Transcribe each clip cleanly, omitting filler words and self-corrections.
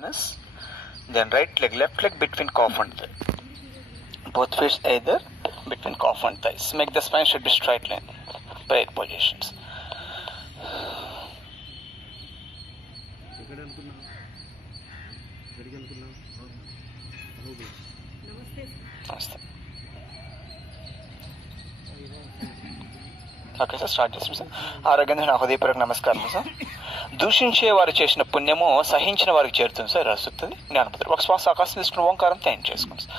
Then right leg, left leg between calf and thigh. Both feet either between calf and thighs. Make the spine should be straight line. Prayer positions. Namaste. Okay sir, start చేస్తాం sir. ఆరోగ్యంగా నా హృదయపూర్వక నమస్కారం sir. దూషించే వారు చేసిన పుణ్యము సహించిన వారికి చేరుతుంది సార్, రాస్తుంది జ్ఞానపత్రం. ఒక శ్వాస ఆకాశం తీసుకుని ఓంకారం తయారు చేసుకోండి సార్.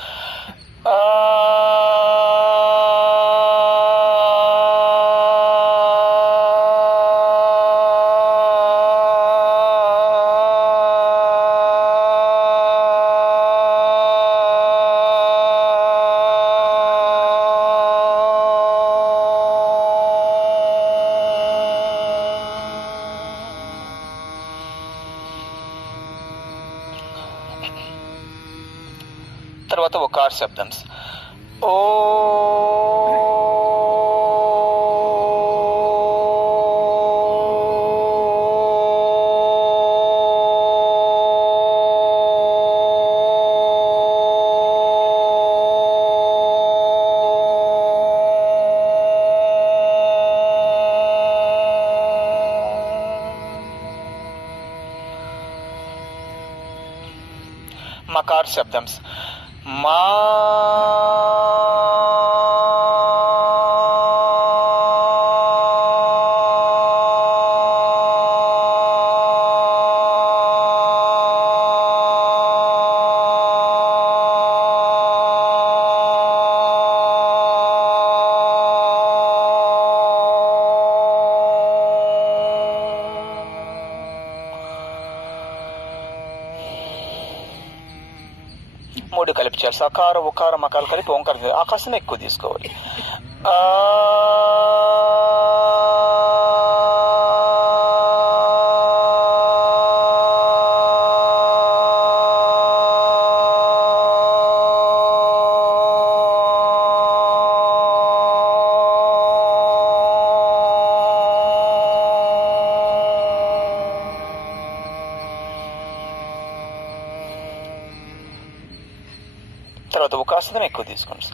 తర్వాత ఒకార్ శబ్దం. ఓ మకార్ శబ్దం. మా మూడు కలిపి చేయాలి. సకార ఉకార మకాలు కలిపి ఓంకారం. ఆకాశం ఎక్కువ తీసుకోవాలి. తర్వాత ఉకాశం ఎక్కువ తీసుకోండి.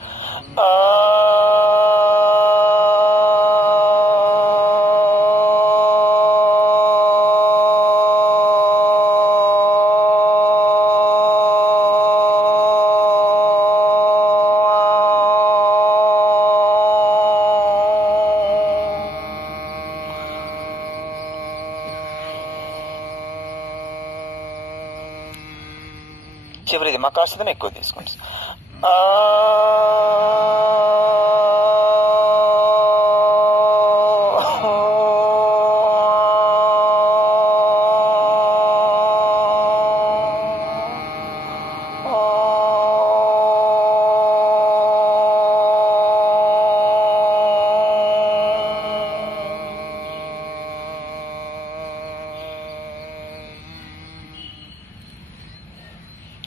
చివరిది మకాశం ఎక్కువ తీసుకోండి.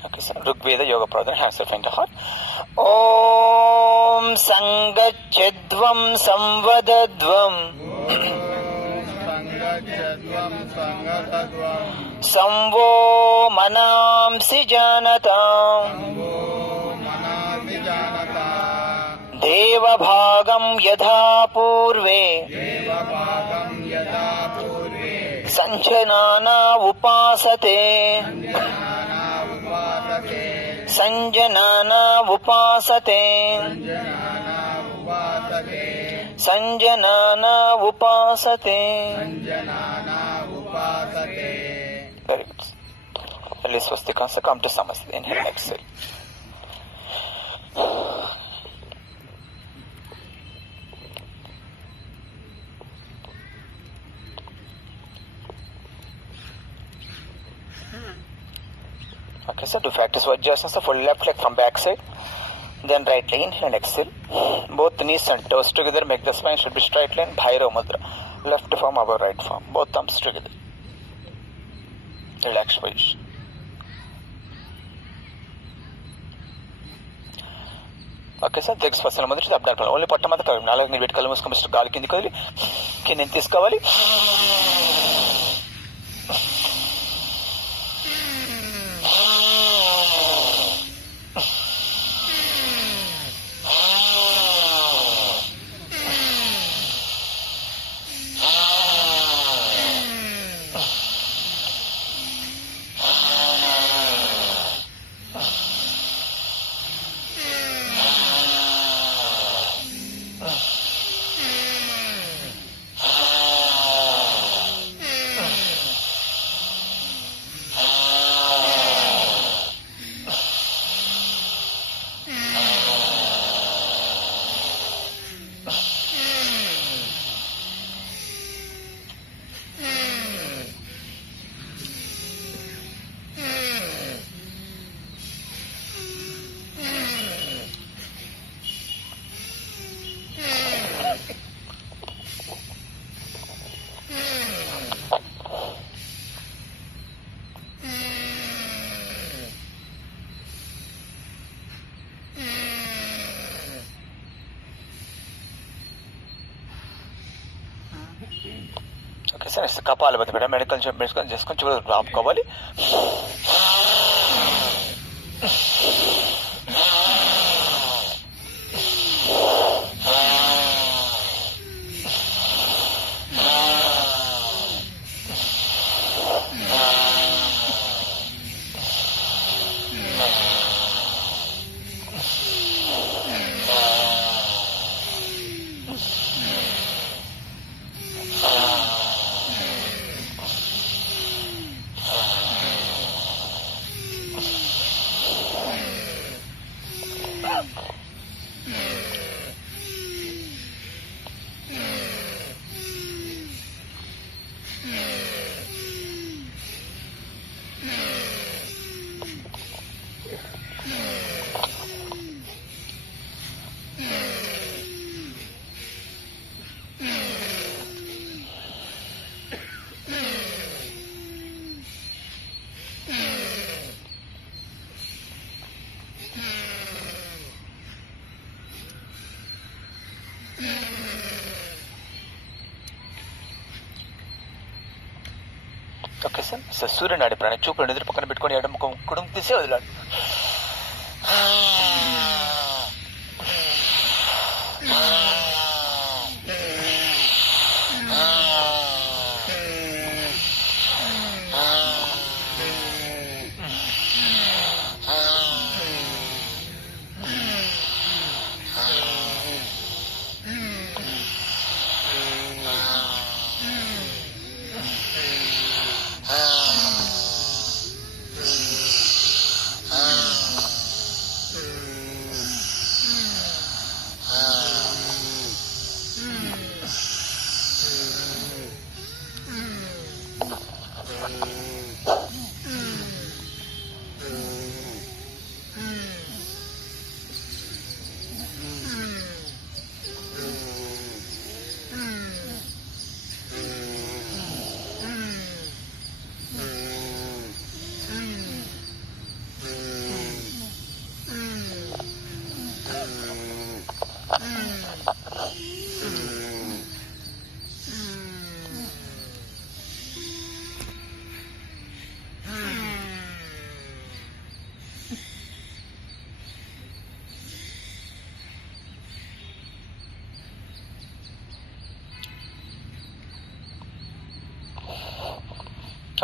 Okay, so Rigveda Yoga Pradhan, hands are in the heart. Om Sangachedvam Samvadadvam Samvo Manamsi Janatam Deva Bhagam Yadha Purve Sanjanana Upasate సంజనానా ఉపాసతే సంజనానా ఉపాసతే. Very good. Release swastika. So come to Samasthiti. Inhale and exhale. Okay, so do practice Vajrasana. So full left leg from back side, then right leg, inhale and exhale. Both knees and toes together, make the spine should be straight line. Bhairava Mudra. Left palm above right palm. Both thumbs together. Relax position. Okay sir, దిగ్స్ first మొదటి అబ్డాల్ only పట్ట మీద కవి 4 వేడి కళ్ళు మూసుకొని గాలి కిందికి వదిలి కింద తీసుకోవాలి. Okay sir, next kapalbhati madam, medical medical చేసుకొని చూడ ఆపుకోవాలి. ఓకే సార్, సార్ సూర్యనాడి ప్రాణి చూపులను ఎదురు పక్కన పెట్టుకొని ఎడమ ముఖం కుడుం తీసి వదిలాడు.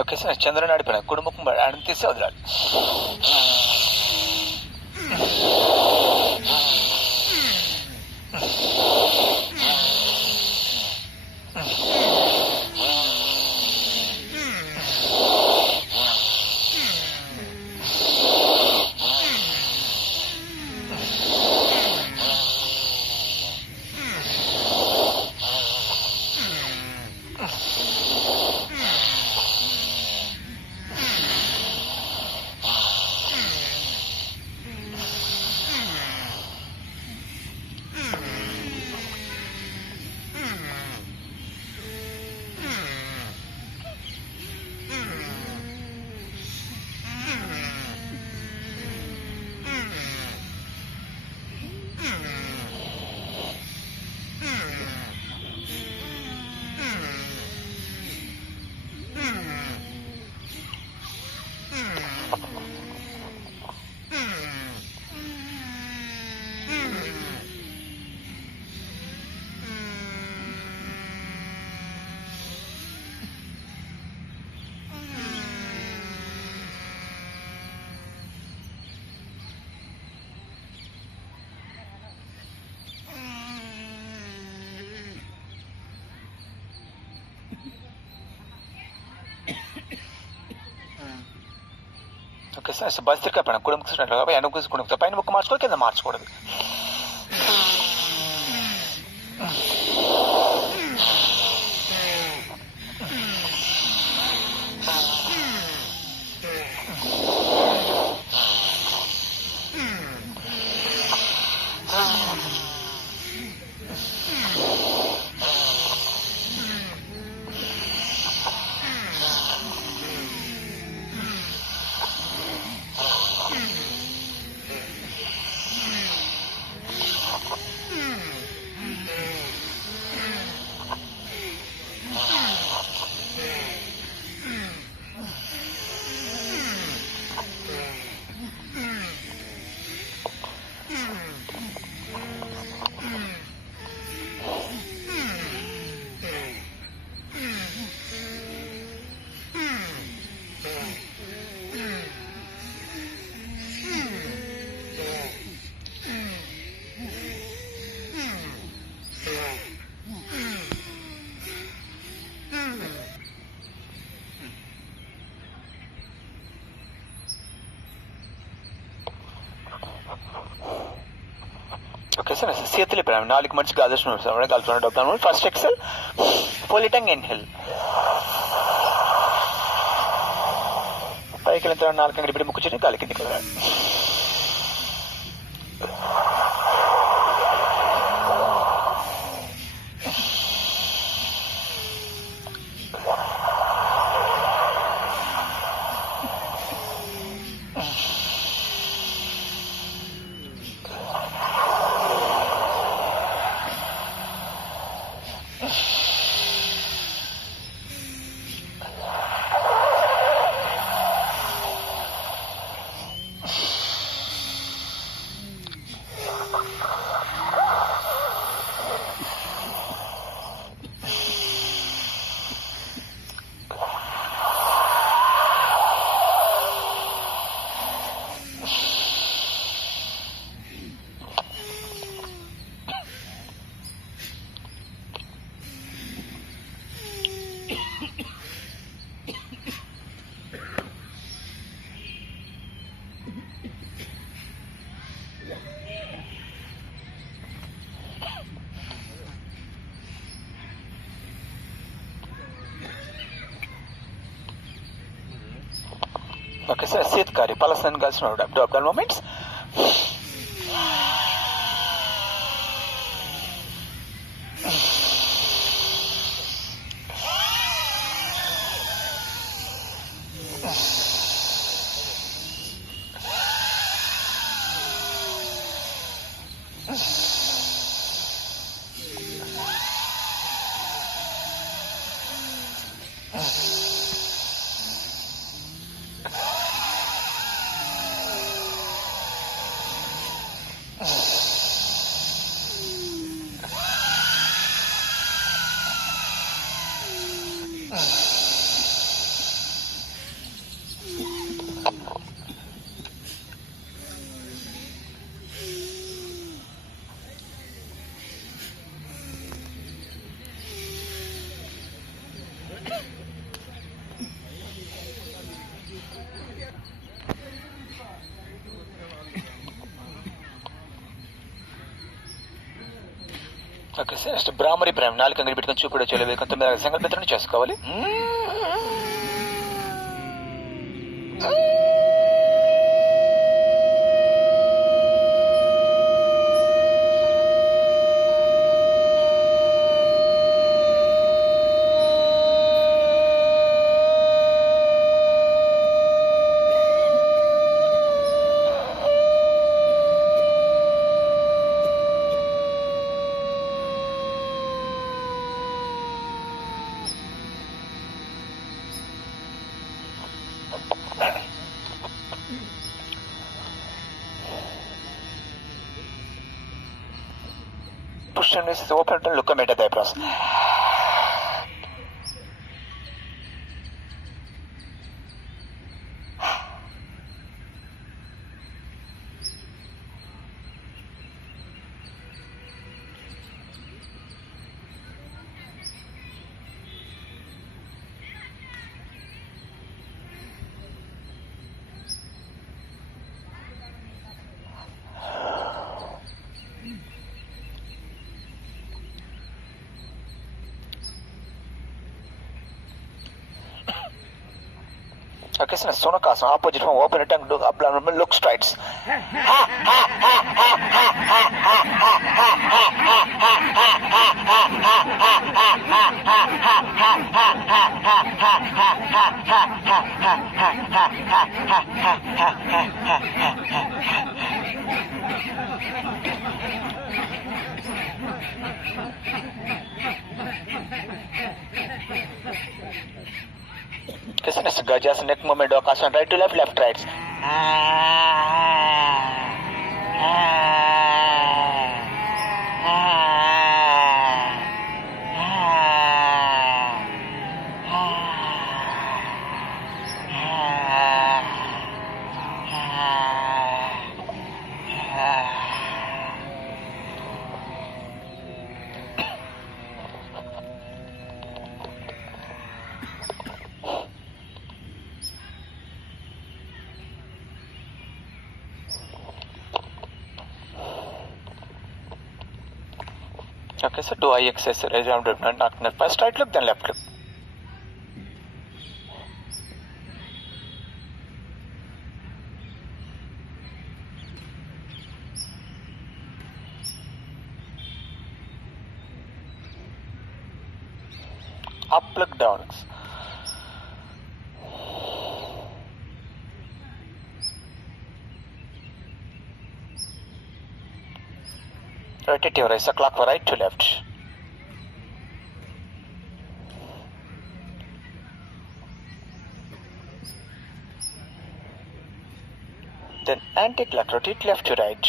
ఓకే సార్, చంద్రనాడి పైన కుటుంబం ఆయన తీసి వదిలాడు. ఓకే సార్, బస్తిరికా పైన కుడి ముక్కు కాబట్టి వెనక కుడి పైన ముక్కు మార్చుకో, కింద మార్చకూడదు. చేతులు ఇప్పుడు 4 మంచి గాజులు కలుపుతున్నాడు డబ్బు. ఫస్ట్ ఎక్సెల్ పొలిటంగ్ ఇన్హెల్. పైకి వెళ్ళిన తర్వాత 4 గడిపిడి ముక్కు చెట్టు గాలి కిందికి వెళ్ళాడు. Okay, sir, Sitkari, Palasan Girls, abdominal movements. Okay sir, next బ్రాహ్మరి ప్రేమ 4 అంగడి పెట్టుకొని చూపుడు చేయలేదు 9 సంకల్పితను చేసుకోవాలి. Push and is open to look at the eyebrows. Okay, so Sonakasana, opposite from open it and look abdominal, look strides. This is Gajas neck movement, Okasana, right to left, left, right. Okay, so do eye exercise, raise arm, not first right look, then left look. Up look, down looks. Rotate your eyes clockwise right to left. Then anti-clock, rotate left to right.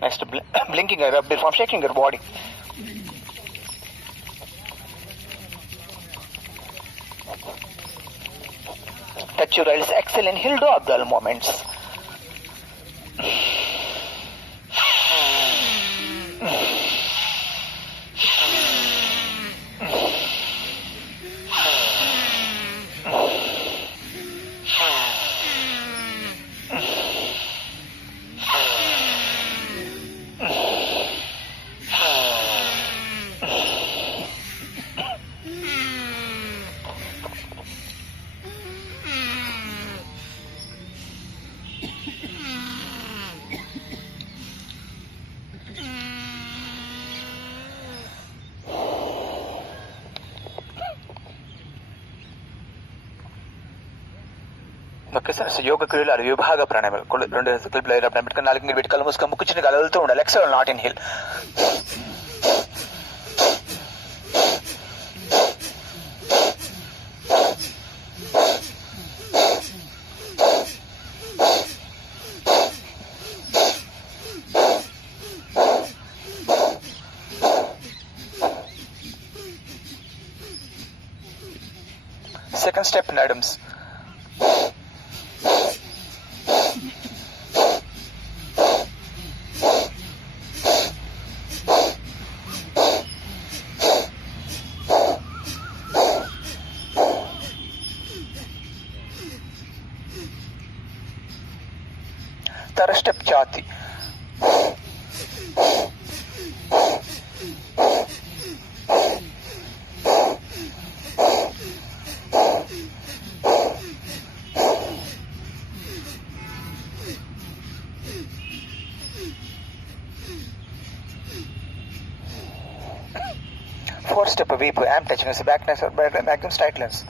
Next, blinking eye, rub from shaking your body. Touch your eyes, exhale, inhale, do abdominal movements. Okay sir, so యోగ క్రియలు అది విభాగ ప్రాణాయామాలు 2 క్లిప్లు అయినప్పుడు పెట్టుకుని 4 పెట్టి కళ్ళు మూసుకొని ముక్కు చిన్న కలుగుతూ ఉండాలి. Exhale not inhale. Second step in Adams. Third step Chati. Fourth step of Vipu. I am touching his back neck or magnum straight lens.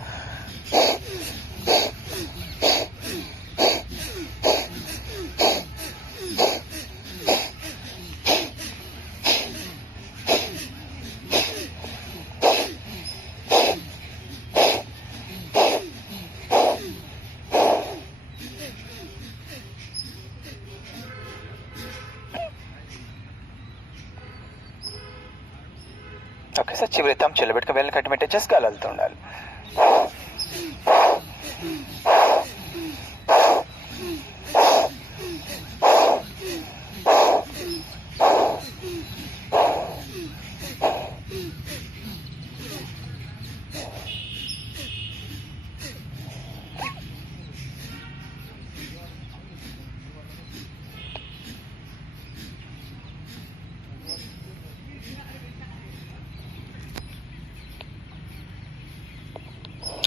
Okay sir, చివరి తమ్ చెల్లబెట్టుకు వెళ్ళి కట్టి పెట్టే చేసి గాలి ఉండాలి.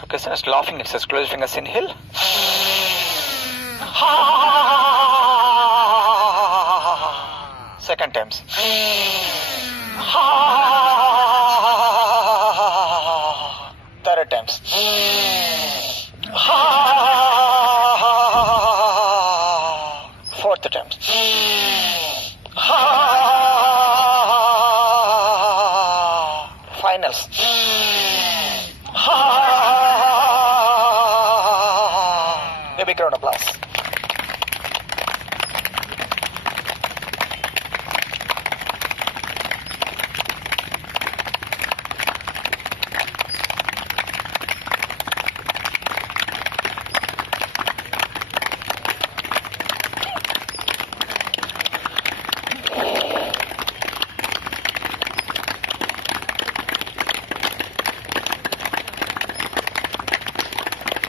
Okay, so next laughing exercise. Close your fingers, inhale. Second times. Third times. Fourth times. Finals. A big round of applause.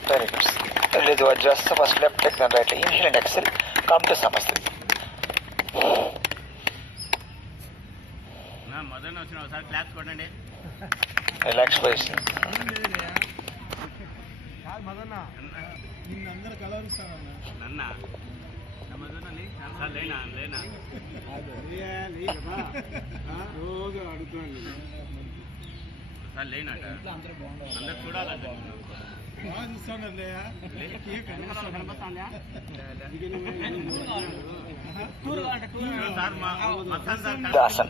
Very good. Release Vajrasana. First left leg, then right leg. Inhale and exhale. Come to Samasthiti. Relax position. రోజు అడుగుతున్నాను అందరు చూడాలంట Dasan.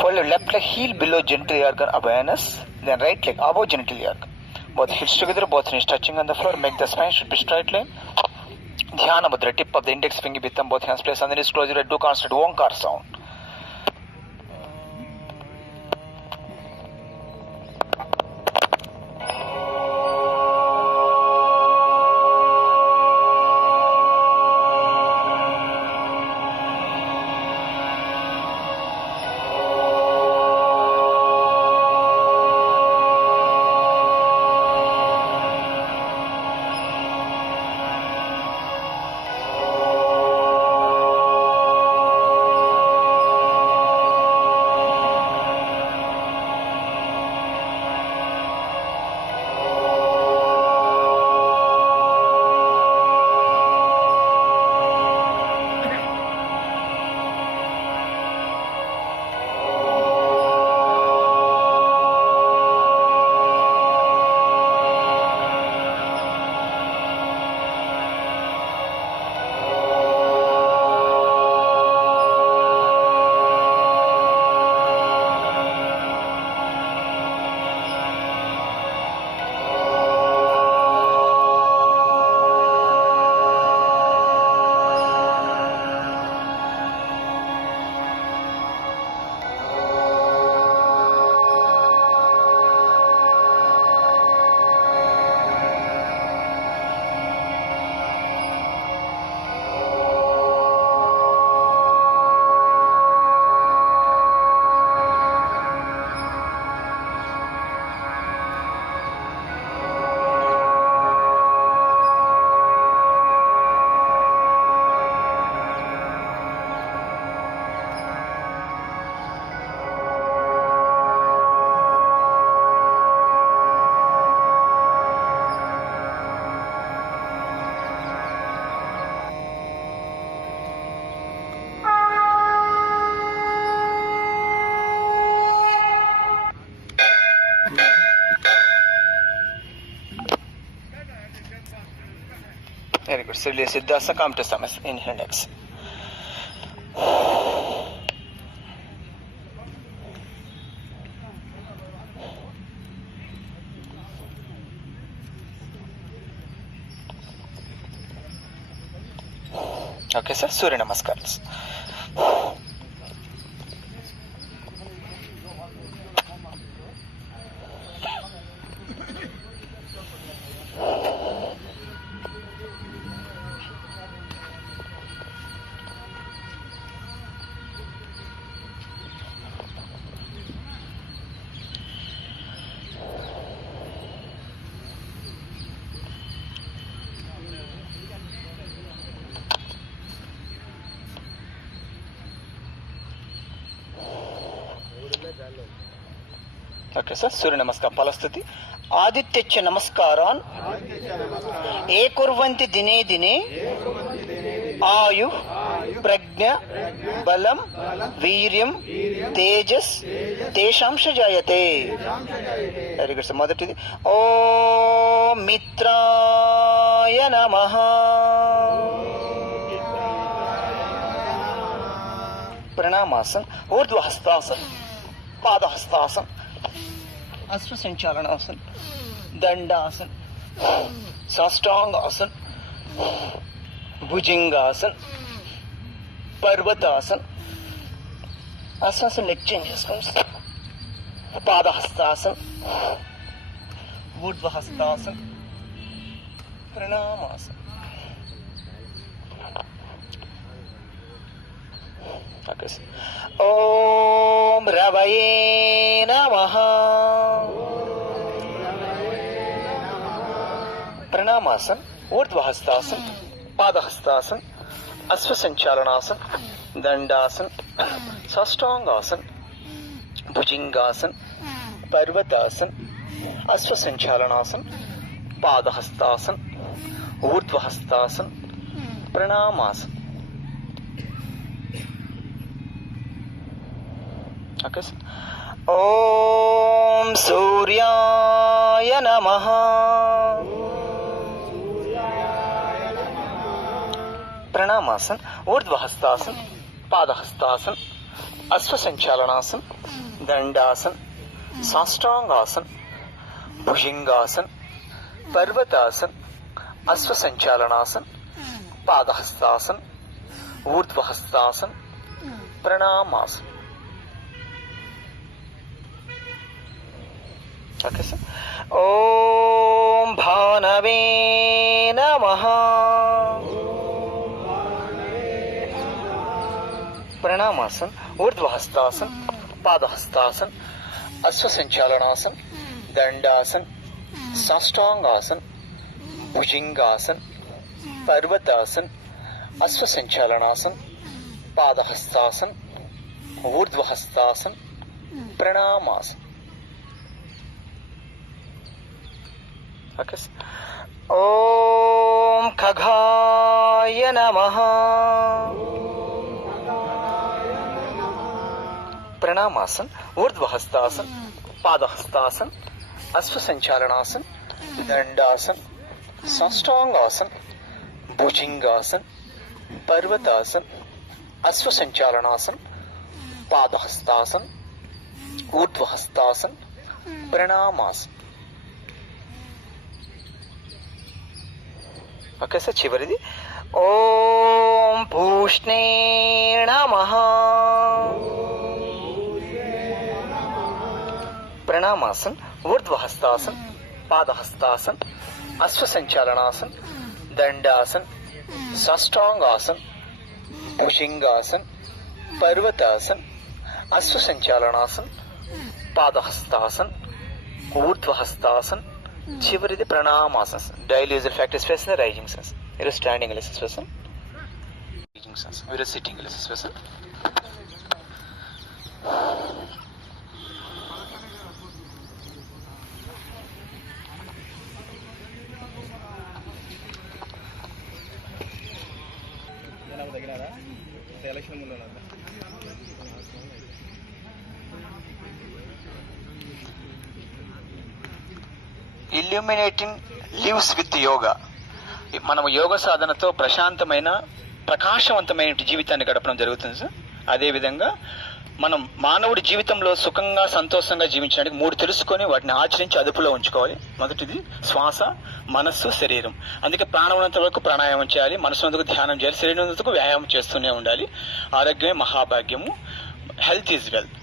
Hold your left leg heel below genital organ awareness, then right leg above genital organ. Both heels together, both knees touching on the floor. Make the spine should be straight line. Dhyana mudra, tip of the index finger with them, both hands placed on the knees, close your head, do constant Omkar sound. Very good. So release Siddhasana, come to Samasthiti. Inhale and exhale. Okay, sir. Surya Namaskars. Okay sir. సూర్య నమస్కారం. ఫలస్థితి. ఆదిత్యచ్చ నమస్కారాన్ ఏ కుర్వంతి దినే దినే ఆయు ప్రజ్ఞ బలం వీర్యం తేజస్ తేషాంశ జాయతే. Very good sir. మొదటిది ఓం మిత్రాయ నమః. ప్రణామాసన్, ఊర్ధ్వహస్తాసన్, Padahastasan, అశ్వసంచాలనాసన్, దండాసన్, సాష్టాంగాసన్, bhujangasan, పర్వతాసన్. ఆసనాసన్ leg change చేసుకోండి. పాదహస్తాసన్, ఊర్ధ్వహస్తాసన్, ప్రణామాసన్. ఓం రవయే నమః. ప్రణామాసన్. ऊर्ध्वहस्तासन, पादहस्तासन, अश्वसंचालनासन, दंडासन, साष्टांगासन, भुजंगासन, पर्वतासन, अश्वसंचालनासन, पादहस्तासन, ऊर्ध्वहस्तासन, प्रणामासन. Okay. ओम सूर्याय नमः. प्रणामासन, ऊर्ध्वहस्तासन, पादहस्तासन, अश्वसंचालनासन, दंडासन, साष्टांगासन, भुजंगासन, पर्वतासन, अश्वसंचालनासन, पादहस्तासन, ऊर्ध्वहस्तासन, प्रणामासन. Okay, sir. ओम भानवे नमः. प्रणामासन, ऊर्ध्वहस्तासन, पादहस्तासन, अश्वसंचालनासन, दंडासन, साष्टांगासन, भुजंगासन, पर्वतासन, अश्वसंचालनासन, पादहस्तासन, ऊर्ध्वहस्तासन, प्रणामासन. Okay. ओम खगाय नमः. प्रणामासन, ऊर्ध्वहस्तासन, पादहस्तासन, अश्वसंचालनासन, दंडासन, साष्टांगासन, भुजंगासन, पर्वतासन, अश्वसंचालनासन, पादहस्तासन, ऊर्ध्वहस्तासन, प्रणामासन. Okay sir. చివరిది ఓం పూష్ణే నమః. प्रणामासन, ऊर्ध्वहस्तासन, पादहस्तासन, अश्वसंचालनासन, दंडासन, साष्टांगासन, भुजंगासन, पर्वतासन, अश्वसंचालनासन, पादहस्तासन, ऊर्ध्वहस्तासन, చివరిది ప్రణామాసన్. డైలీ యూజువల్ ప్రాక్టీస్ చేసిన రైజింగ్ సెన్స్. మీరు స్టాండింగ్ ఎలిసిస్ వేసాం, రైజింగ్ సెన్స్. మీరు సిట్టింగ్ ఎలిసిస్ వేసాం. Illuminating lives with yoga. మనం యోగ సాధనతో ప్రశాంతమైన ప్రకాశవంతమైన జీవితాన్ని గడపడం జరుగుతుంది సార్. అదేవిధంగా మనం మానవుడి జీవితంలో సుఖంగా సంతోషంగా జీవించడానికి 3 తెలుసుకొని వాటిని ఆచరించి అదుపులో ఉంచుకోవాలి. మొదటిది శ్వాస, మనస్సు, శరీరం. అందుకే ప్రాణం ఉన్నంత వరకు ప్రాణాయామం చేయాలి, మనసు ఉన్నందుకు ధ్యానం చేయాలి, శరీరం ఉన్నందుకు వ్యాయామం చేస్తూనే ఉండాలి. ఆరోగ్యమే మహాభాగ్యము. Health is wealth.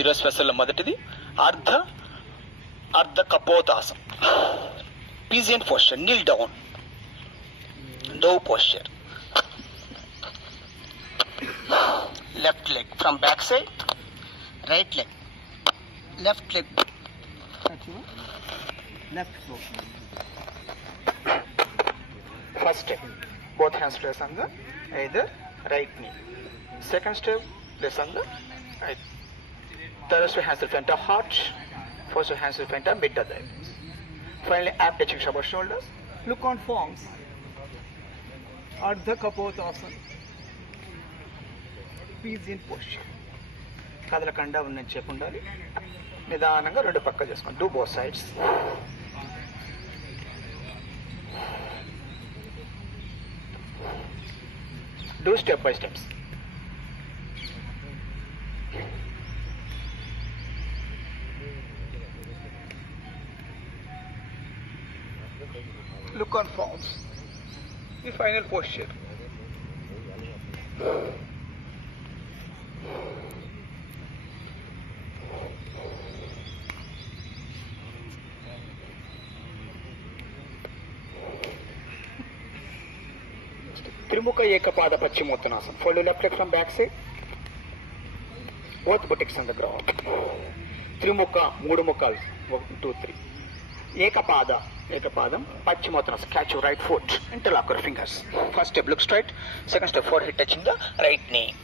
ఈరోజు స్పెషల్లో మొదటిది అర్ధ కపోతాసన. Pigeon posture, kneel down, dove posture. left leg from back side, right leg, left leg, left foot. First step, both hands place on the either right knee. Second step, place on the right. Third step, hands in front of heart. Fourth step, hands in front of mid of the thighs. Finally, ab touching shoulder shoulders. Look on forms. Ardha Kapotasana. Pigeon posture. కదలకుండా ఉన్నది చెప్పు ఉండాలి. నిదానంగా 2 పక్క చేసుకోండి. Do both sides. Do step by steps. Look on palms. The final posture. त्रिमुख एकपाद पश्चिमोत्तानासन. Fold your left leg from back side. Both buttocks on the ground. त्रिमुख 3 ముఖాలు 1 2 3. ఏకపాద Ekapadam, Paschimottanasana. Catch your right foot, interlock your fingers. First step, look straight. Second step, forehead touching the right knee.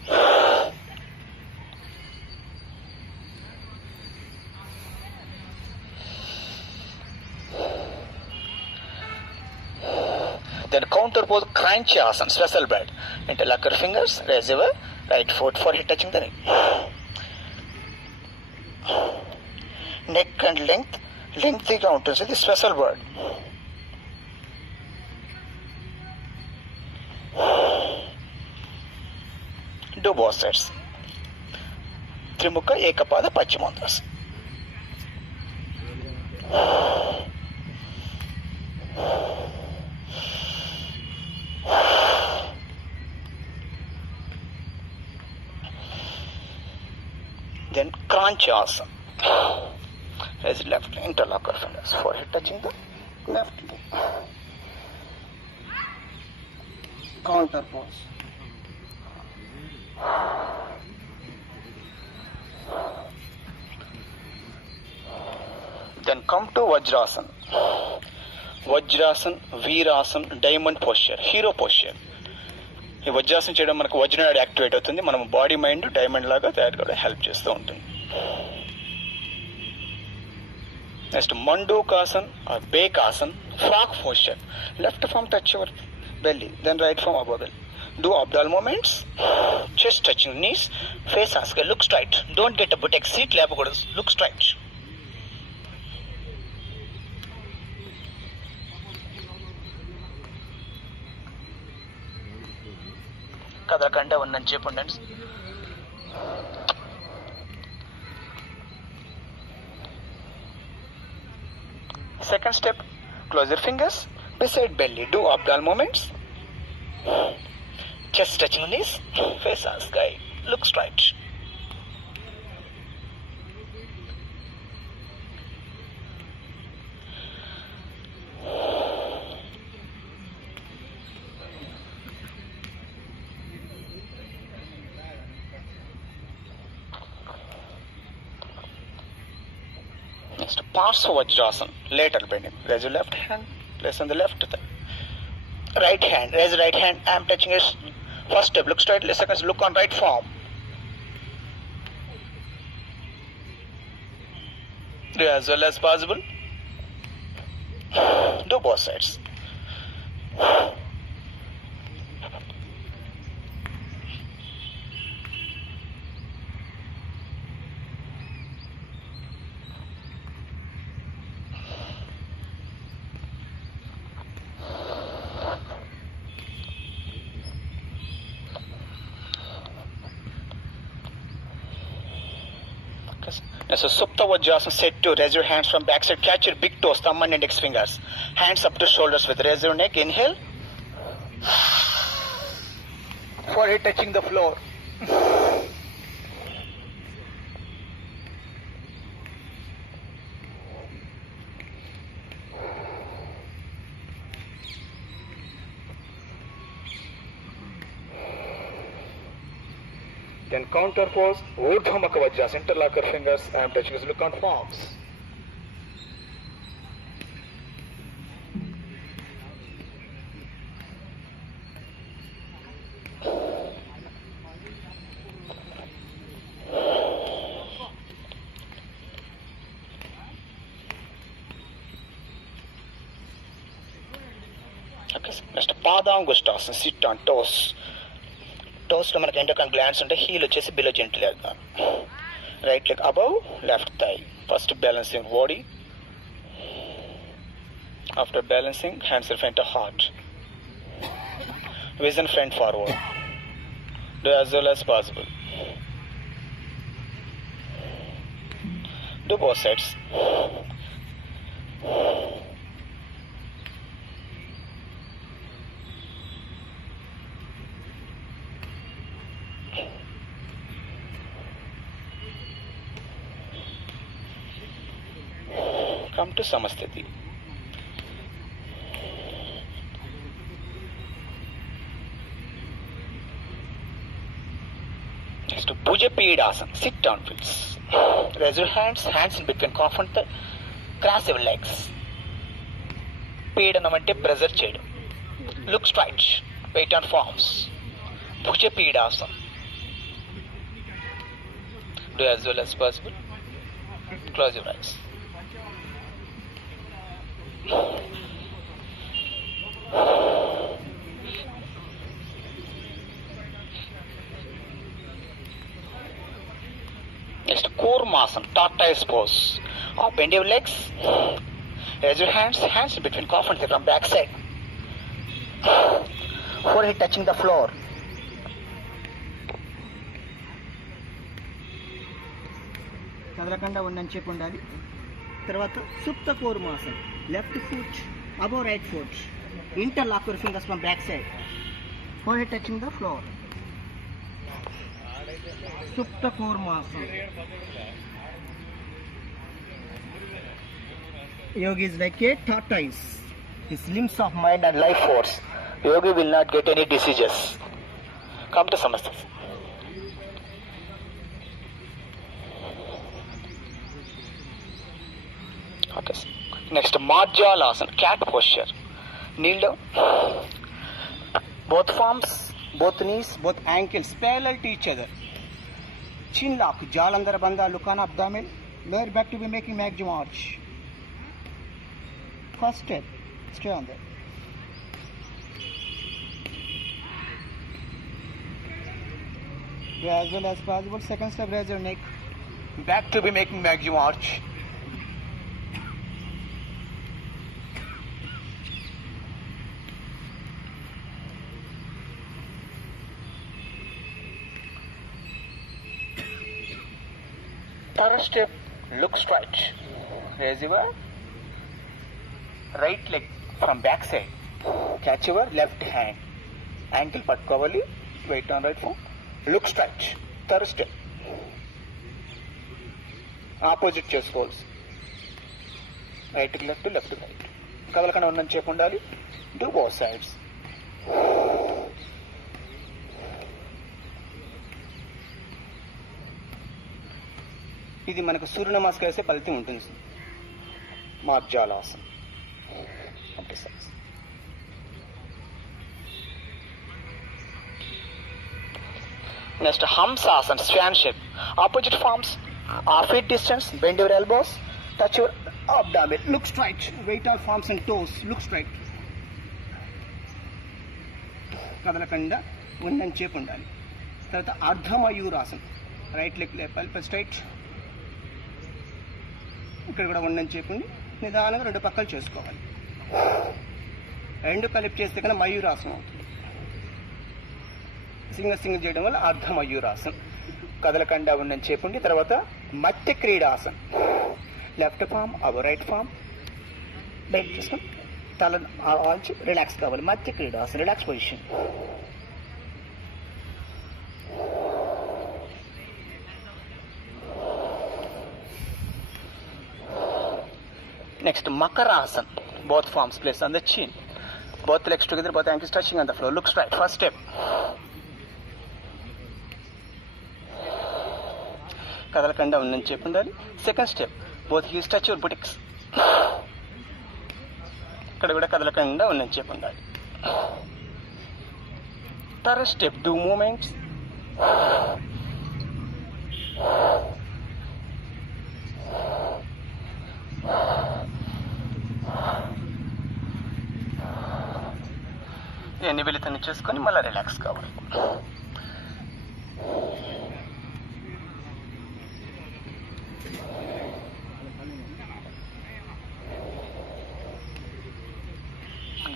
Then counter pose, Kranchasana, special breath. Interlock your fingers, raise your right foot, forehead touching the knee. Neck and lengthy ఉంటుంది ఇది special word. Do both sides. త్రిముఖ ఏకపాద పశ్చిమోత్తాసన. Then Kranchasana. Raise left, interlock your fingers, forehead touching the left knee. Counter pose. Then come to Vajrasana. Vajrasana, Veerasana, diamond posture, hero posture. ఈ వజ్రాసనం చేయడం మనకు వజ్రనాడి activate అవుతుంది, మనం body mind diamond లాగా తయారు కూడా help చేస్తూ ఉంటుంది. నెక్స్ట్ మండూకాసన్ ఆర్ బేకాసన్, frog posture. Left palm touch your belly, then right from above belly. Do abdominal movements, chest touching knees, face ask, look straight. Don't get a buttocks, seat labor, look straight. కదలకంటే ఉన్నని చెప్పు ఉండండి. Second step, close your fingers beside belly. Do abdominal movements. Chest touching knees, face on sky. Look straight. Next, Parsva Vajrasana, lateral bending. Raise your left hand, place on the left thigh. Right hand, raise the right hand, I am touching it. First step, look straight, second look on right form. Do as well as possible. Do both sides. So Supta Vajrasana, set to raise your hands from backside, catch your big toes, thumb and index fingers. Hands up to shoulders with raise your neck, inhale. Forehead touching the floor. Then counter pose, Urdhva Mukha Vajrasana, interlock your fingers, I am touching this, look on forms. Okay, next Padangusthasana, sit on toes. Toes లో మనకి endocrine glands ఉంటాయి, heel వచ్చేసి below gentle వేద్దాం. Right leg above left thigh. First balancing body. After balancing hands are front heart. Vision front forward. Do as well as possible. Do both sides. Come to Samasthiti. Next to Bhuja Pidasana. Sit down, please. Raise your hands in between, confront the cross your legs. పీడనం అంటే pressure చేయడం. Look straight, weight on palms, భుజ పీడాసనం. Do as well as possible. Close your eyes. Next, Kurmasana, tortoise pose. Bend your legs. Raise your hands between calf and hip from back side. Forehead touching the floor. కదలకుండా ఉండని చెప్పి ఉండాలి. తర్వాత సుప్త కూర్మాసన్, left foot above right foot, interlock your fingers from back side, forehead touching the floor. సుప్త కూర్మాసన్. Yogi is like a tortoise. His limbs of mind and life force. Yogi will not get any diseases. Come to Samastha. Okay. Next, Madhyalasana, cat posture. Kneel down. Both palms, both knees, both ankles parallel to each other. Chin lock, jalandhara bandha, look on abdomen. Lower back to be making maximum arch. First step, stay on there. As well as possible. Second step, raise your neck. Back to be making maximum arch. Third step, look straight. Raise your right leg from back side. Catch your left hand. Ankle pattukovali. Weight on right foot. Look straight. Third step. Opposite chest folds. Right to left, left to right. కదలకుండా ఉన్నని చెప్పి ఉండాలి. Do both sides. ఇది మనకు సూర్య నమస్కారం చేసే ఫలితం ఉంటుంది. Marjalasana. Next, Hamsasana, swan shape. Opposite forms, feet distance, bend your elbows, touch your abdomen. Look straight. Weight on palms and toes. Look straight. కదలకుండా ఉండని చెప్పి ఉండాలి. తర్వాత అర్ధమయూరాసనం. Right leg left straight. ఇక్కడ కూడా ఉండని చెప్పండి. నిదానంగా రెండు పక్కలు చేసుకోవాలి. రెండు కలిపి చేస్తే కన్నా మయూరాసనం అవుతుంది. సింగిల్ చేయడం వల్ల అర్ధమయూరాసనం. కదలకుండా ఉండని చెప్పండి. తర్వాత మత్య క్రీడాసనం. Left palm above right palm bend చేసుకొని తల ఆల్చి రిలాక్స్ కావాలి. మత్య క్రీడాసనం, relax position. Next, Makarasana. Both forms placed on the chin. Both legs together, both ankles touching on the floor. Look straight. First step. కదలకుండా ఉందని చెప్పి ఉండాలి. Second step, both heels touch your buttocks. ఇక్కడ కూడా కదలకుండా ఉందని చెప్పి ఉండాలి. Third step, do movements. నిబిలితని చేసుకొని మళ్ళీ రిలాక్స్ కావాలి.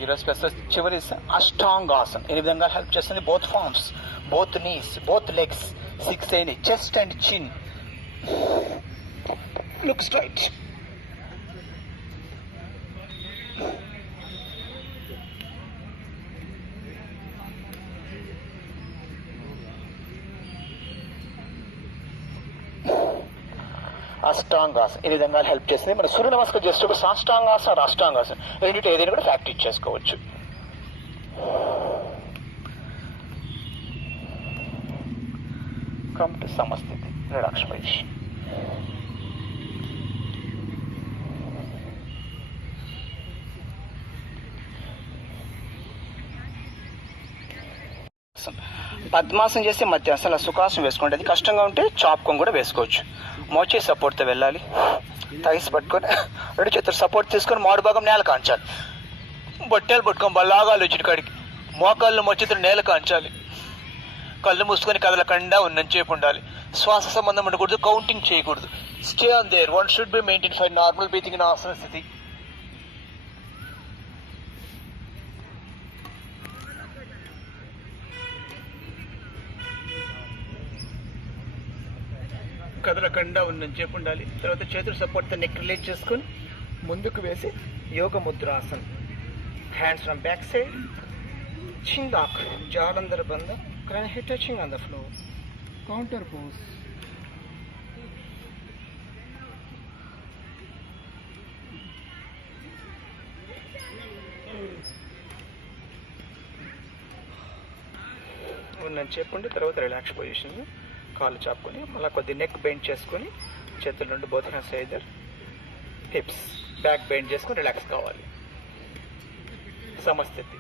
ఈరోజు స్పెషల్ చివరి అష్టాంగాసన్. ఈ విధంగా హెల్ప్ చేస్తుంది. Both palms, both knees, both legs, 6 అయిన chest and chin. Look straight. అష్టాంగాసన ఈ విధంగా హెల్ప్ చేస్తుంది. మన సూర్య నమస్కారం చేసేటప్పుడు సాష్టాంగాసన, రాష్టాంగాసన రెండింటి ఏదైనా కూడా ప్రాక్టీస్ చేసుకోవచ్చు. కమ్ టు సమస్థితి, రిలాక్స్ పొజిషన్. సుఖాసన్. పద్మాసనం చేస్తే మధ్య అసలు సుఖాసనం వేసుకోండి. అది కష్టంగా ఉంటే చాప్కొని కూడా వేసుకోవచ్చు. మోచే సపోర్ట్తో వెళ్ళాలి. థైస్ పట్టుకొని 2 చేతులు సపోర్ట్ తీసుకొని మాడు భాగం నేల కాంచాలి. బొట్టెలు పట్టుకొని బల్లాగాలు వచ్చిన కాడికి మోకాళ్ళు మోచేతులు నేల కాంచాలి. కళ్ళు మూసుకొని కదలకుండా ఉన్నంచేపు ఉండాలి. శ్వాస సంబంధం ఉండకూడదు, కౌంటింగ్ చేయకూడదు. Stay on there. One should be maintain for normal breathing in ఆసన స్థితి. కదలకుండా ఉన్నంచేపు ఉండాలి. తర్వాత చేతులు సపోర్ట్తో నెక్ రిలీజ్ చేసుకొని ముందుకు వేసి యోగ ముద్రాసన్. Hands from back side, chin lock, jaw under bandha, crown head touching on the floor. Counter pose. నేను చెప్పండి. తర్వాత రిలాక్స్ పొజిషన్, కాళ్ళు చాపుకొని మళ్ళీ కొద్ది నెక్ బెండ్ చేసుకొని చేతులు రెండు both hands either hips back bend చేసుకొని రిలాక్స్ కావాలి. సమస్థితి.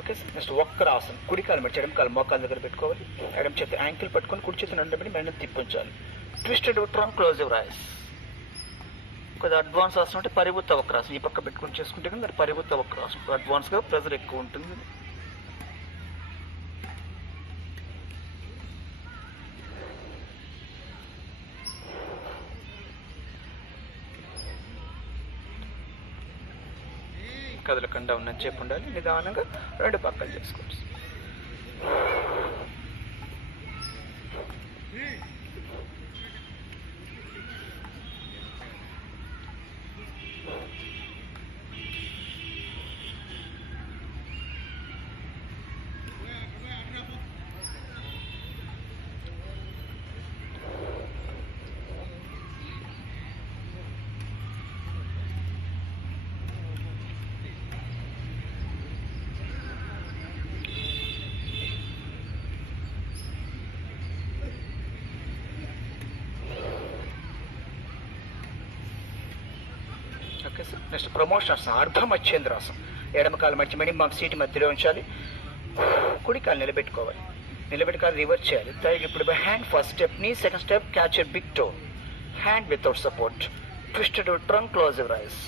Okay sir. నెక్స్ట్ వక్రాసన్. కుడి కాలు మెట్టి ఎడమ కాలు మోకాల దగ్గర పెట్టుకోవాలి. ఎడమ చేతి యాంకిల్ పట్టుకొని కుడి చేతిని అండబెట్టి మెడ తిప్పించాలి. Twisted trunk, close your eyes. కొద్దిగా అడ్వాన్స్ ఆసనం అంటే పరిభూత వక్రాసనం. ఈ పక్క పెట్టుకుని చేసుకుంటే కానీ అది పరిభూత వక్రాసనం. అడ్వాన్స్గా ప్రెజర్ ఎక్కువ ఉంటుంది. కదలకుండా ఉన్నని చెప్పి ఉండాలి. నిదానంగా 2 పక్కలు చేసుకోవచ్చు. Okay sir. నెక్స్ట్ ప్రమోషనాసనం, అర్ధమచ్చేంద్రాసనం. ఎడమ కాలు మధ్య మినిమం సీట్ మధ్యలో ఉంచాలి. కుడి కాలు నిలబెట్టుకోవాలి. నిలబెట్టి కాలు రివర్స్ చేయాలి. ఇప్పుడు hand first step, knee second step, catch a big toe. Hand without support, twisted trunk, close your eyes.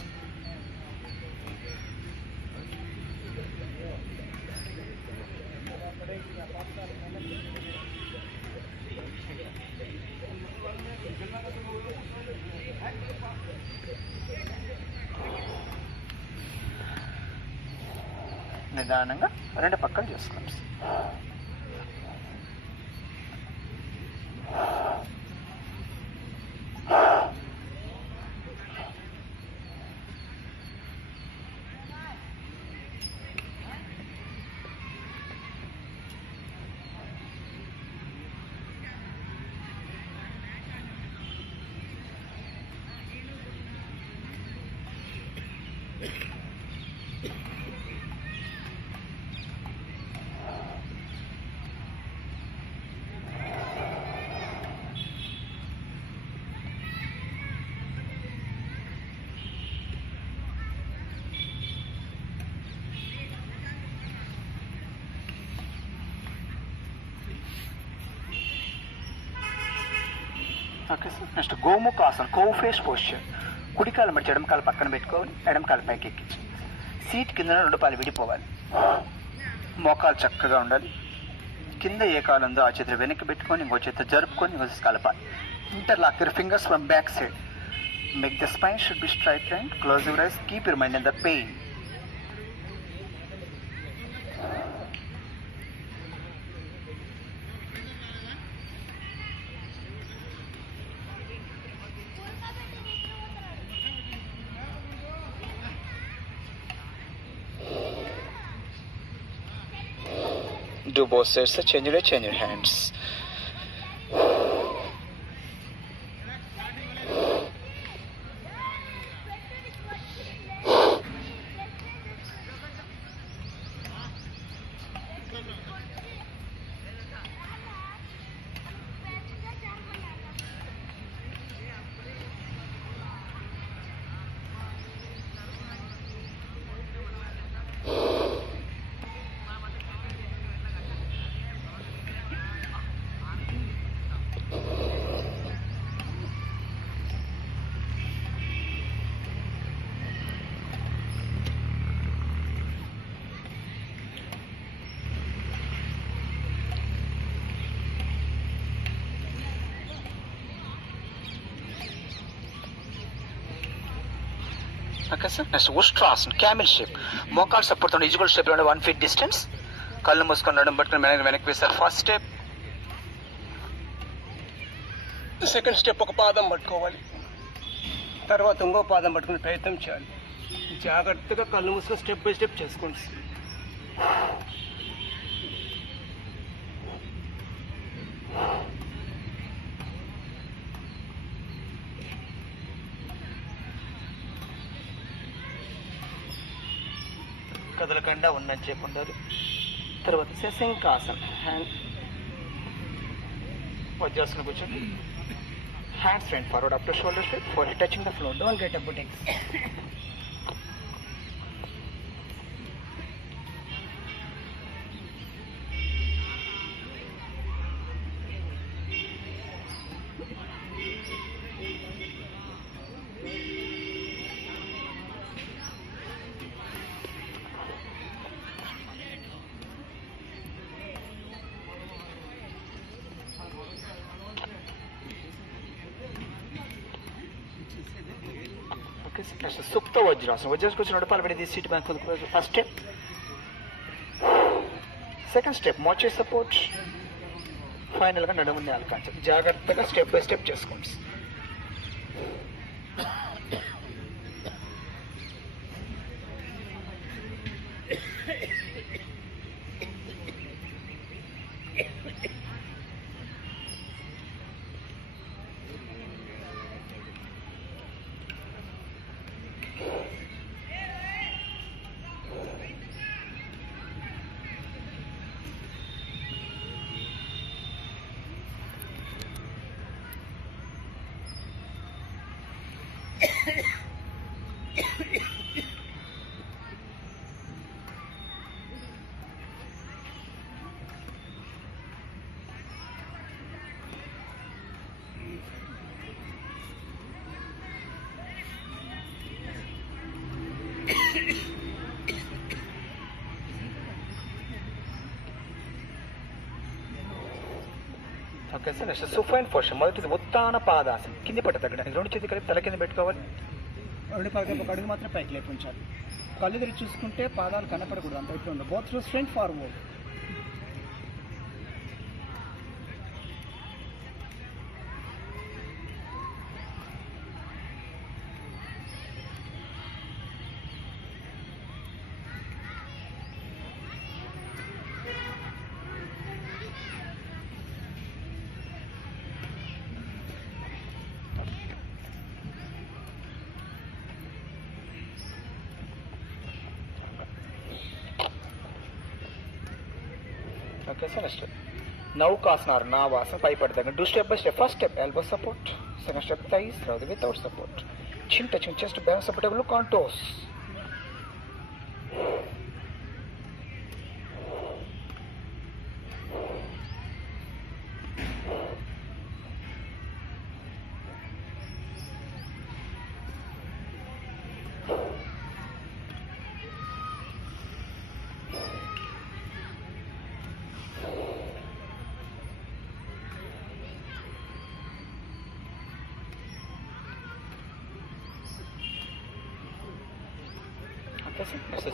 నిదానంగా 2 పక్కలు చేసుకోండి. Okay sir. నెక్స్ట్ గోముఖాసనం, కౌ ఫేస్ పోస్చర్. కుడి కాలు మడిచి ఎడమ కాలు పక్కన పెట్టుకోవాలి. ఎడమ కాలు పైకి ఎక్కించి సీట్ కింద 2 పాలు విడిపోవాలి. మోకాలు చక్కగా ఉండాలి. కింద ఏ కాలు ఉందో ఆ చేతులు వెనక్కి పెట్టుకొని ఇంకో చేతి జరుపుకొని ఇంకో కలపాలి. Interlock your fingers from back side. Make the spine should be straight line. Close your eyes. Keep your mind in the pain. Do both sides, change your hands. Okay sir. Next ఉష్ట్రాసన్, camel shape. మోకాలు support తో equal shape లో 1 feet distance. కళ్ళు మూసుకొని నడుము పట్టుకొని వెనక్కి వేస్తారు. First step. సెకండ్ స్టెప్ ఒక పాదం పట్టుకోవాలి, తర్వాత ఇంకో పాదం పట్టుకునే ప్రయత్నం చేయాలి. జాగ్రత్తగా కళ్ళు మూసుకొని స్టెప్ బై స్టెప్ చేసుకోండి. కదలకుండా ఉందని చెప్పి ఉండాలి. తర్వాత శశంకాసన్, హ్యాండ్ వజ్రాసన కూర్చోండి. Hands front forward up to shoulder straight, fore touching the floor, don't get up techs. సుప్త వజ్రాసనం. వజ్రాసనం కూర్చొని నడుపాలు పెట్టి seat bank first step. Second step మోచే సపోర్ట్. ఫైనల్గా నడుము నేల కాంచె. జాగ్రత్తగా స్టెప్ బై స్టెప్ చేసుకోండి. Okay sir. Next supine position. మొదటిది ఉత్తాన పాదాసనం. కింది పట్ట తగ్గడానికి 2 చేతులు కలిపి తల కింద పెట్టుకోవాలి. 2 పాదాలు ఒక అడుగు మాత్రం పైకి లేపి ఉంచాలి. కళ్ళు తెరిచి చూసుకుంటే పాదాలు కనపడకూడదు, అంత వైపు ఉండదు. Both straight forward. Okay, so next Navukasana or Navasana, 5 part. Do step by step. First step, elbow support. Second step, thighs. Third, without support. Chin touching chest, balance support. Look on toes.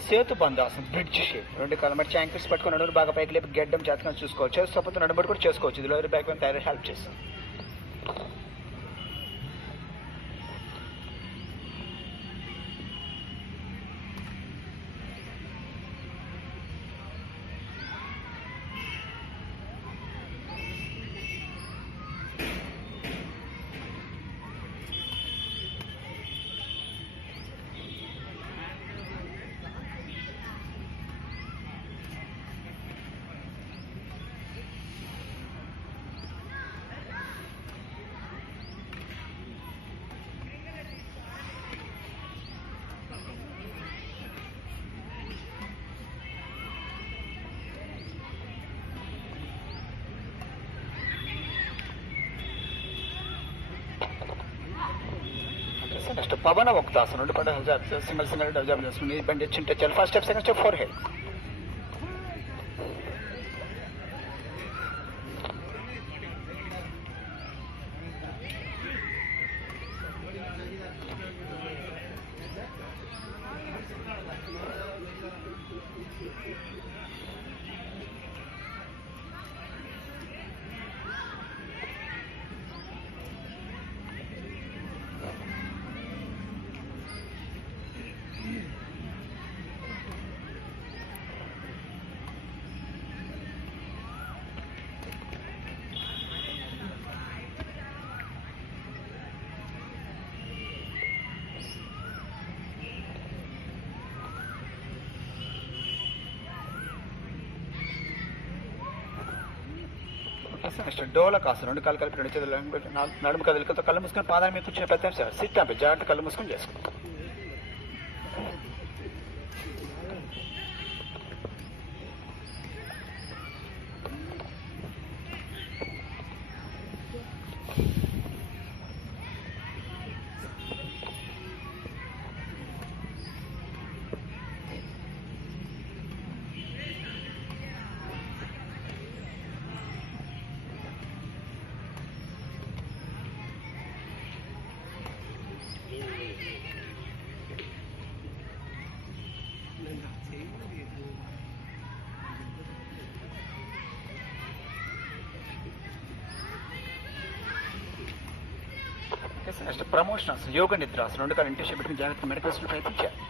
సేతు బంధాసనం, bridge shape. 2 కాళ్ళ మధ్య ankles పట్టుకొని నడుము బాగా పైకి లేపి గడ్డం జాతకం చూసుకోవచ్చు. చేస్తూ నడుము కూడా చేసుకోవచ్చు. ఇది లోయర్ బ్యాక్ థైరాయిడ్ హెల్ప్ చేస్తుంది. నెక్స్ట్ పవన ముక్తాసనం. 2 పడ సింగిల్ డబ్జాబ్ చేస్తుంది. బండి చిన్న touch. First step, second step, forehead. Next డోలకాసనం. రెండు కాళ్ళు కలిపి రెండు చేతులు నడుము కదలికతో కళ్ళు మూసుకొని పాదాల మీద కూర్చొని ప్రత్యేక సిట్ అంటే జాగ్రత్త కళ్ళు మూసుకొని చేసుకుంటాం. నెక్స్ట్ ప్రమోషన్స్ యోగ నిద్రాసనం. రెండు కాళ్ళు ఇంటి పెట్టుకుని జాగ్రత్తగా మెడిటేషన్ ప్రయత్నం చేయాలి.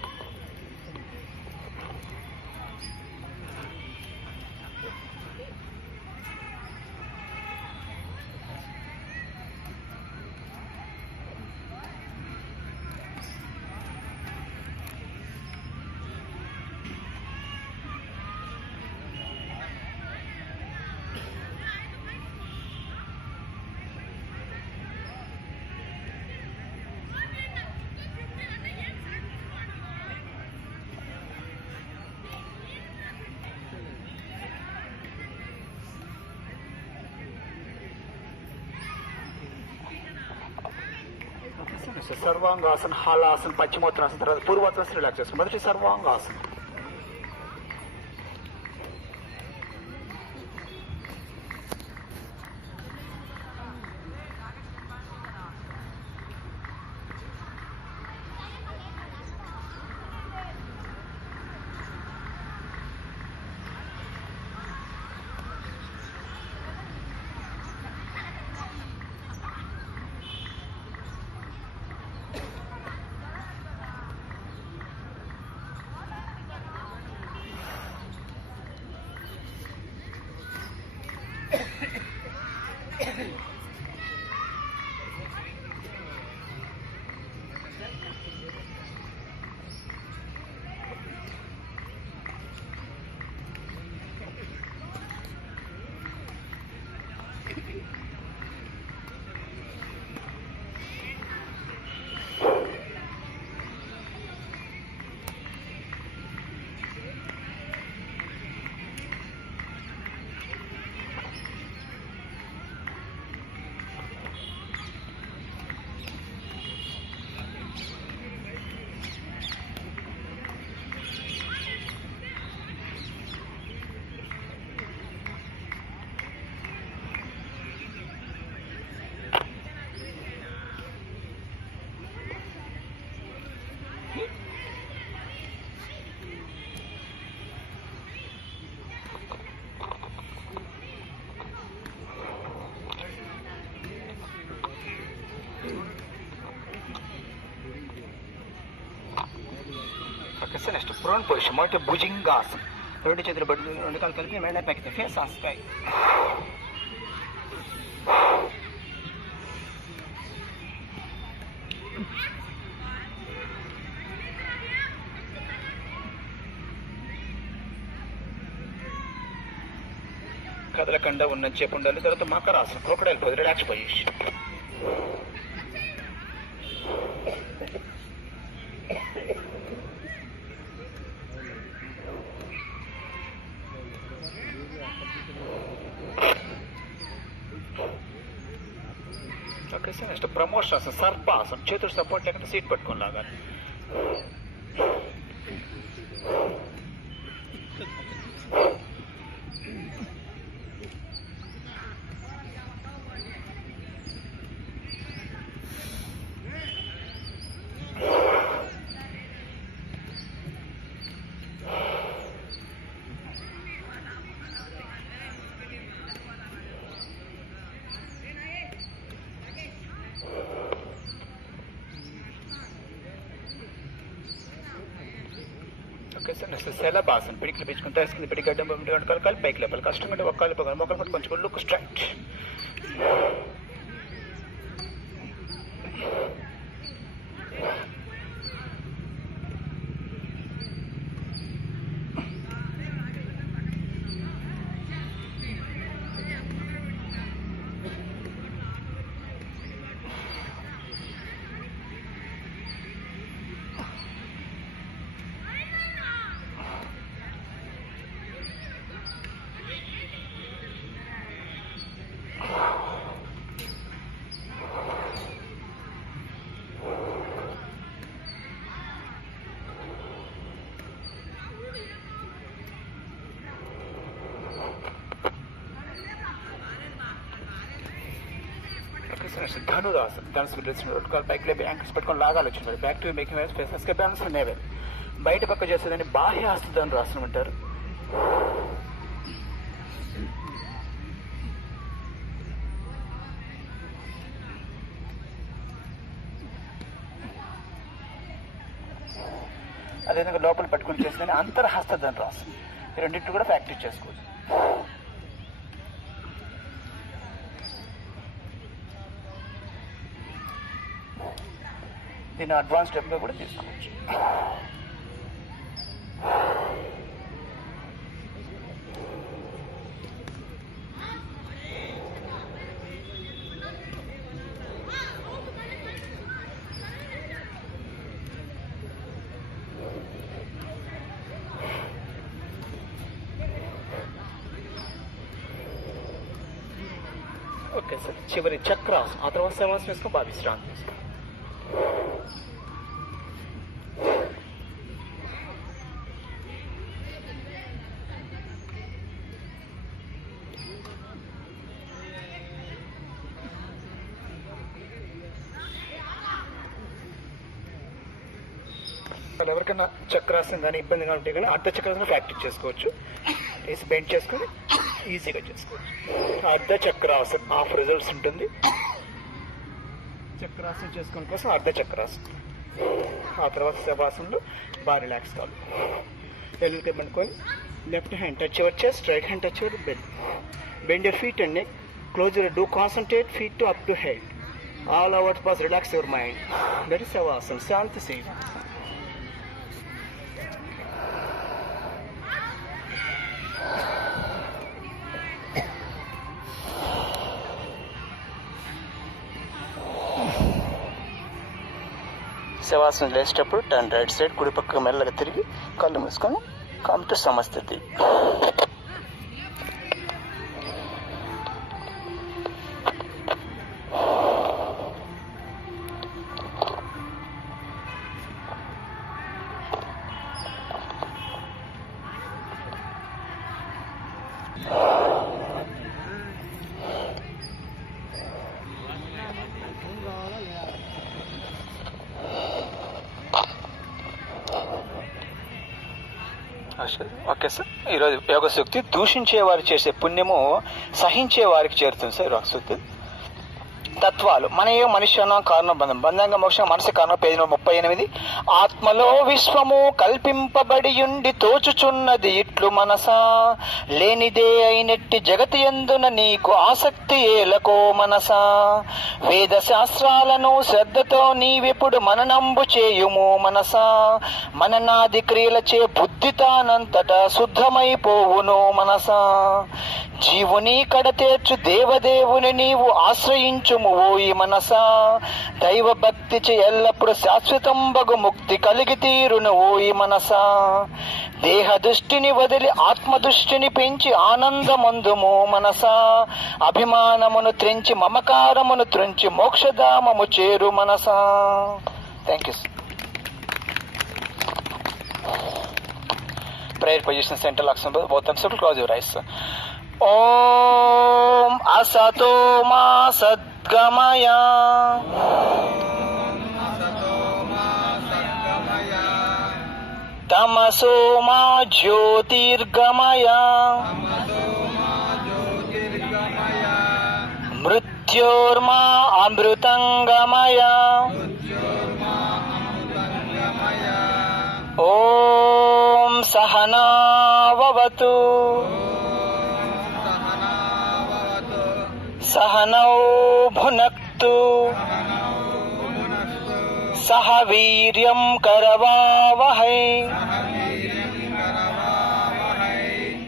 సర్వాంగాసన్, హాలాసన్, పశ్చిమోత్తరాసన్, తర్వాత పూర్వోత్తరాసన్ రిలాక్స్ చేసుకోండి. మొదటి సర్వాంగాసన్. Next prone position. మొదటి భుజింగాసన్. రెండు చేతులు బట్టి రెండు కాళ్ళు కలిపి మెడ పైకి ఫేస్ ఆన్ స్కై. కదలకుండా ఉన్న చేపు ఉండాలి. తర్వాత మకరాసనం, crocodile pose, relax position. Next promotions, సర్పాసనం. చేతులు సపోర్ట్ లేకుండా సీట్ పట్టుకొని లాగాలి. శలభాసనం. పిడికిలు పెంచుకుని తరిసింది పిడి గడ్డం రెండు కాలు కలిపి పైకి లేపాలి. కష్టంగా ఒక కాలు మొక్కలు పట్టుకొని కొంచెం లుక్ స్ట్రైట్. ధనురాసన్ ధనుసు పైకి లేపి యాంకిల్స్ పెట్టుకొని లాగాలి వచ్చిన back to making escape balance navel. బయట పక్క చేసేదాన్ని బాహ్య హస్త ధనురాసనం అంటారు. అదేవిధంగా లోపల పట్టుకుని చేసేదాన్ని అంతర్హస్త ధనురాసనం. ఈ రెండింటి కూడా ప్రాక్టీస్ చేసుకోవచ్చు. దీన్ని అడ్వాన్స్ స్టెప్గా కూడా తీసుకోవచ్చు. ఓకే సార్, చివరి చక్రాసనం. ఆ తర్వాత శవాసనం వేసుకొని బాగా విశ్రాంతి తీసుకోండి. ఎవరికైనా చక్రాసనం కానీ ఇబ్బందిగా ఉంటే కానీ అర్ధ చక్రాసనం ప్రాక్టీస్ చేసుకోవచ్చు. వేసి బెండ్ చేసుకుని ఈజీగా చేసుకోవచ్చు. అర్ధ చక్రాసనం హాఫ్ రిజల్ట్స్ ఉంటుంది. చక్రాసనం చేసుకోవడం కోసం అర్ధ చక్రాసనం. ఆ తర్వాత శవాసనంలో బాగా రిలాక్స్ కావాలి. ఎల్లుకి పడుకొని left hand touch your chest, right hand touch your bed. Bend your feet and neck. Close your do concentrate feet to up to head. All over pass relax your mind. That is శవాసనం. శాంతి సేవ. శవాసనం లేచేటప్పుడు turn right side, కుడి పక్క మెల్లగా తిరిగి కళ్ళు మూసుకొని కమ్ టు సమస్థితి. ఓకే సార్, ఈరోజు యోగ సూక్తి. దూషించే వారు చేసే పుణ్యము సహించే వారికి చేరుతుంది సార్. యోగ సూక్తి తత్వాలు. మనయో మనుష్యన కారణం బంధం, బంధంగా మోక్షం మనసు కారణం. పేజీ 38. ఆత్మలో విశ్వము కల్పింపబడియుండి తోచుచున్నది ఇట్లు మనసా, లేనిదే అయినట్టి జగతి యందున నీకు ఆసక్తి ఏలకో మనసా. వేద శాస్త్రాలను శ్రద్ధతో నీవెప్పుడు మననంబు చేయుము మనసా. మననాది క్రియలచే బుద్ధి తానంతటా శుద్ధమైపోవును మనసా. జీవుని కడతేర్చు దేవదేవుని నీవు ఆశ్రయించుము ఓయి మనసా. దైవ భక్తి చే ఎల్లప్పుడు శాశ్వతం బగు ముక్తి కలిగి తీరును ఓయి మనసా. దేహ దృష్టిని వదిలి ఆత్మ దృష్టిని పెంచి ఆనందమందుము మనసా. అభిమానమును త్రెంచి మమకారమును త్రుంచి మోక్షధామము చేరు మనసా. Thank you. Prayer position center లక్ష్మణ బౌద్ధం సింపుల్. Close your eyes. ఓం అసతో మా సద్గమయ తమసో మా జ్యోతిర్గమయ మృత్యోర్మా అమృతంగమయ. ఓం సహనావతు సహనౌ భునక్తు సహ వీర్యం కరవావహై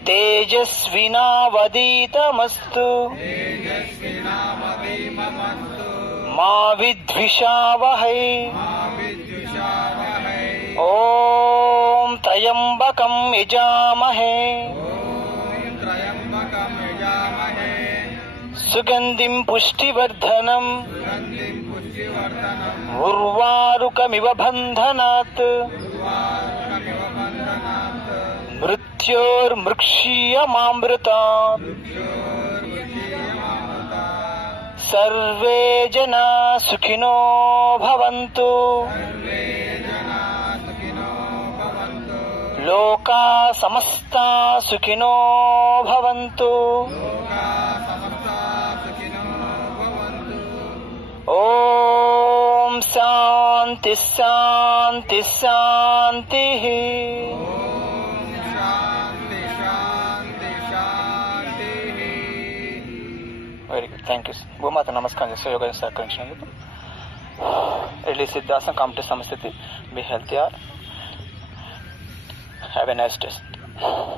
తేజస్వినావదీతమస్తు మా విద్విషావహై. ఓం త్రయంబకం యజామహే సుగంధిం పుష్టివర్ధనం ఉర్వారుకమివ బంధనాత్ మృత్యోర్మృక్షీయమామృతాత్ సర్వే జనా సుఖినో భవంతు. లోకా సమస్తా సుఖినో భవంతు. ఓం శాంతి శాంతి శాంతి. Very good, thank you. భూమాత నమస్కారం చేస్తే యోగా సహకరించినందుకు. రిలీజ్ సిద్ధాసనం, కాంపిటీ సమస్థితి. Be healthy or have a nice day.